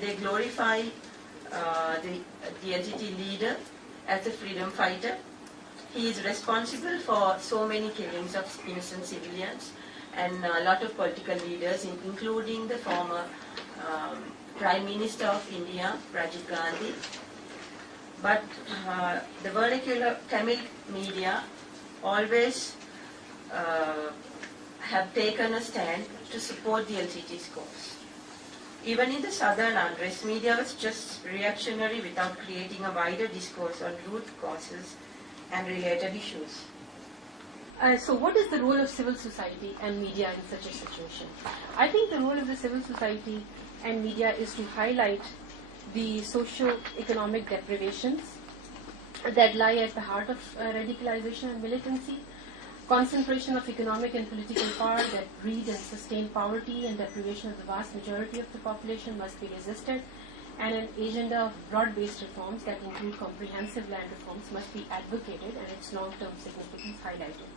They glorify the entity leader as a freedom fighter. He is responsible for so many killings of innocent civilians and a lot of political leaders, including the former Prime Minister of India, Rajiv Gandhi. But the vernacular Tamil media always have taken a stand to support the LTT's cause. Even in the southern unrest, media was just reactionary without creating a wider discourse on root causes and related issues. So what is the role of civil society and media in such a situation? I think the role of the civil society and media is to highlight the socio-economic deprivations that lie at the heart of radicalization and militancy, concentration of economic and political power that breed and sustain poverty and deprivation of the vast majority of the population must be resisted, and an agenda of broad-based reforms that include comprehensive land reforms must be advocated and its long-term significance highlighted.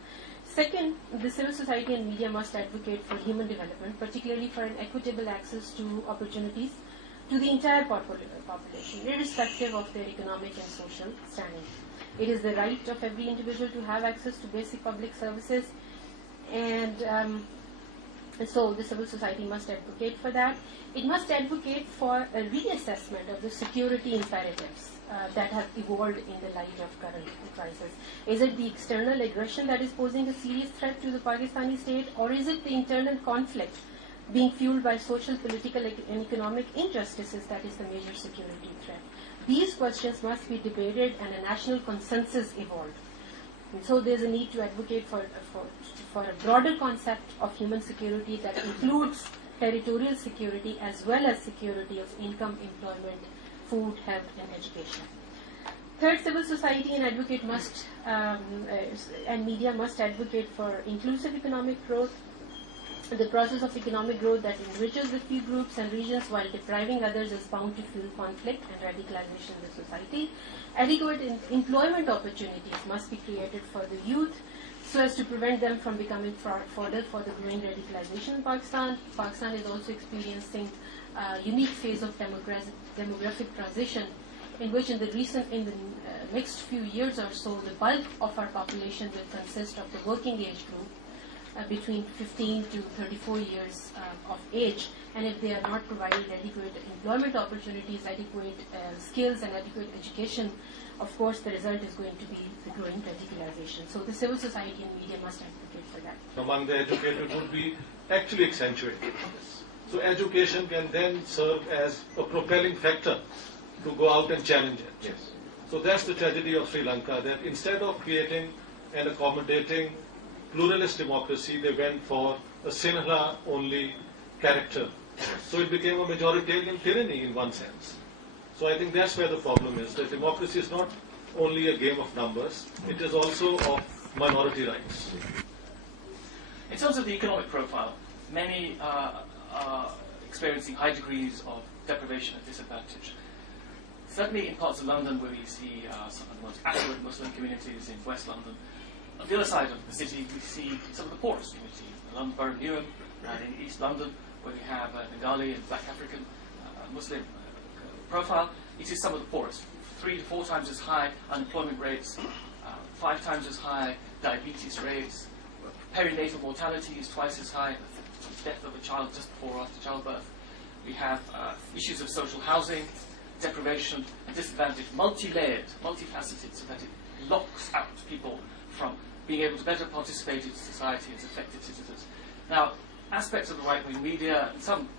Second, the civil society and media must advocate for human development, particularly for an equitable access to opportunities to the entire population, irrespective of their economic and social standing. It is the right of every individual to have access to basic public services, and so the civil society must advocate for that. It must advocate for a reassessment of the security imperatives that have evolved in the light of current crisis. Is it the external aggression that is posing a serious threat to the Pakistani state, or is it the internal conflict being fueled by social, political, and economic injustices that is the major security threat? These questions must be debated and a national consensus evolved. And so there's a need to advocate for a broader concept of human security that includes territorial security as well as security of income, employment, food, health, and education. Third, civil society and advocate must and media must advocate for inclusive economic growth, the process of economic growth that enriches a few groups and regions while depriving others is bound to fuel conflict and radicalization in the society. Adequate employment opportunities must be created for the youth so as to prevent them from becoming fodder for the growing radicalization in Pakistan. Pakistan is also experiencing a unique phase of demographic transition in which in the next few years or so, the bulk of our population will consist of the working age group, between 15 to 34 years of age, and if they are not provided adequate employment opportunities, adequate skills and adequate education, of course the result is going to be the growing radicalization. So the civil society and media must advocate for that. Among the educated would be actually accentuated. So education can then serve as a propelling factor to go out and challenge it. Yes. So that's the tragedy of Sri Lanka, that instead of creating and accommodating pluralist democracy, they went for a Sinhala-only character. So it became a majoritarian tyranny in one sense. So I think that's where the problem is, that democracy is not only a game of numbers, it is also of minority rights. In terms of the economic profile, many are experiencing high degrees of deprivation and disadvantage. Certainly in parts of London where we see some of the most affluent Muslim communities in West London. On the other side of the city, we see some of the poorest communities, the London Borough of Newham, and in East London, where we have Bengali and Black African Muslim profile. It is some of the poorest. 3 to 4 times as high unemployment rates, 5 times as high diabetes rates, perinatal mortality is twice as high, the death of a child just before or after childbirth. We have issues of social housing, deprivation, and disadvantage, multi-layered, multifaceted, so that it locks out people from being able to better participate in society as effective citizens. Now, aspects of the right-wing media, and some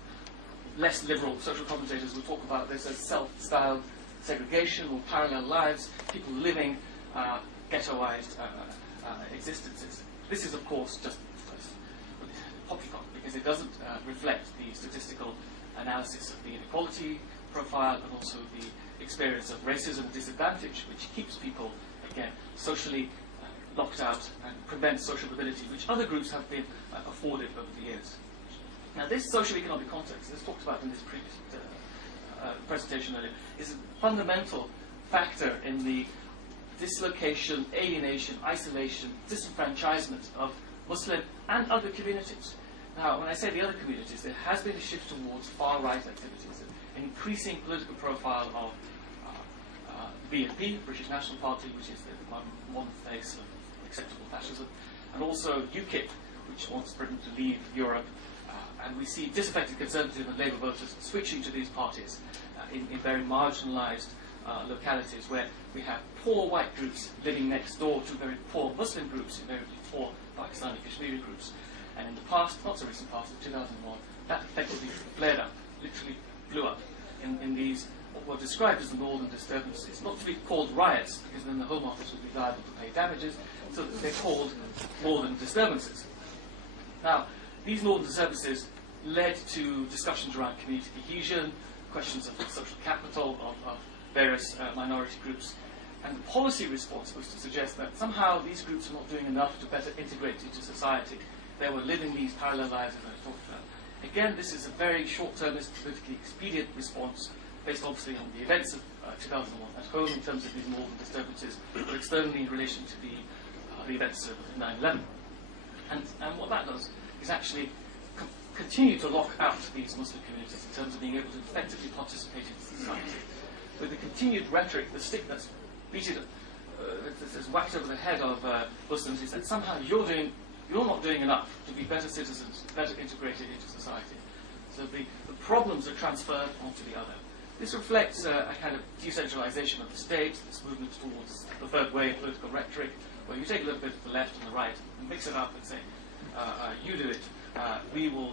less liberal social commentators will talk about this as self-styled segregation or parallel lives, people living ghettoized existences. This is, of course, just poppycock, because it doesn't reflect the statistical analysis of the inequality profile and also the experience of racism and disadvantage, which keeps people, again, socially locked out and prevents social mobility, which other groups have been afforded over the years. Now, this socio-economic context, as talked about in this previous presentation earlier, is a fundamental factor in the dislocation, alienation, isolation, disenfranchisement of Muslim and other communities. Now, when I say the other communities, there has been a shift towards far-right activities. an increasing political profile of BNP, British National Party, which is the modern face of acceptable fascism, and also UKIP, which wants Britain to leave Europe. And we see disaffected Conservative and Labour voters switching to these parties in very marginalised localities where we have poor white groups living next door to very poor Muslim groups and very poor Pakistani Kashmiri groups. And in the past, not so recent past, in 2001, that effectively flared up, literally blew up in these what were described as the northern disturbances, not to be called riots, because then the Home Office would be liable to pay damages, so that they're called northern disturbances. Now, these northern disturbances led to discussions around community cohesion, questions of social capital of various minority groups, and the policy response was to suggest that somehow these groups are not doing enough to better integrate into society. They were living these parallel lives as I talked about. Again, this is a very short-termist, politically expedient response based obviously on the events of 2001 at home in terms of these northern disturbances, but externally in relation to the events of 9/11. And what that does is actually continue to lock out these Muslim communities in terms of being able to effectively participate in society. With the continued rhetoric, the stick that's that's whacked over the head of Muslims is that somehow you're not doing enough to be better citizens, better integrated into society. So the problems are transferred onto the other. This reflects a kind of decentralization of the state, this movement towards the third way of political rhetoric, where you take a little bit of the left and the right and mix it up and say, you do it, we will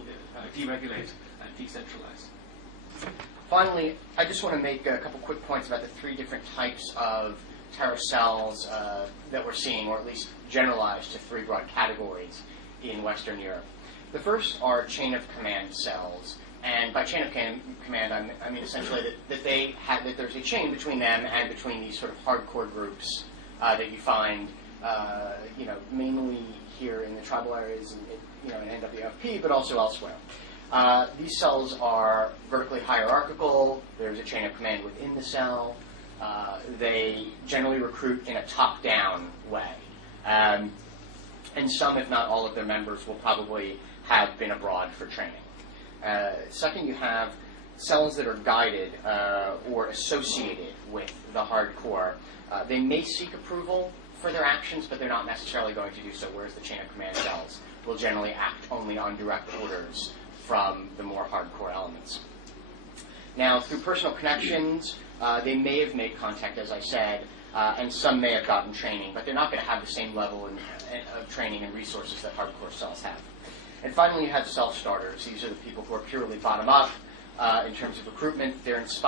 deregulate and decentralize. Finally, I just want to make a couple quick points about the three different types of terror cells that we're seeing, or at least generalized to three broad categories in Western Europe. The first are chain of command cells, and by chain of command, I mean essentially that there's a chain between them and between these sort of hardcore groups that you find, mainly here in the tribal areas, in NWFP, but also elsewhere. These cells are vertically hierarchical. There's a chain of command within the cell. They generally recruit in a top-down way. And some, if not all of their members, will probably have been abroad for training. Second, you have cells that are guided or associated with the hardcore. They may seek approval for their actions, but they're not necessarily going to do so, whereas the chain of command cells will generally act only on direct orders from the more hardcore elements. Now, through personal connections, they may have made contact, as I said, and some may have gotten training, but they're not going to have the same level of training and resources that hardcore cells have. And finally, you have self-starters. These are the people who are purely bottom-up in terms of recruitment. They're inspired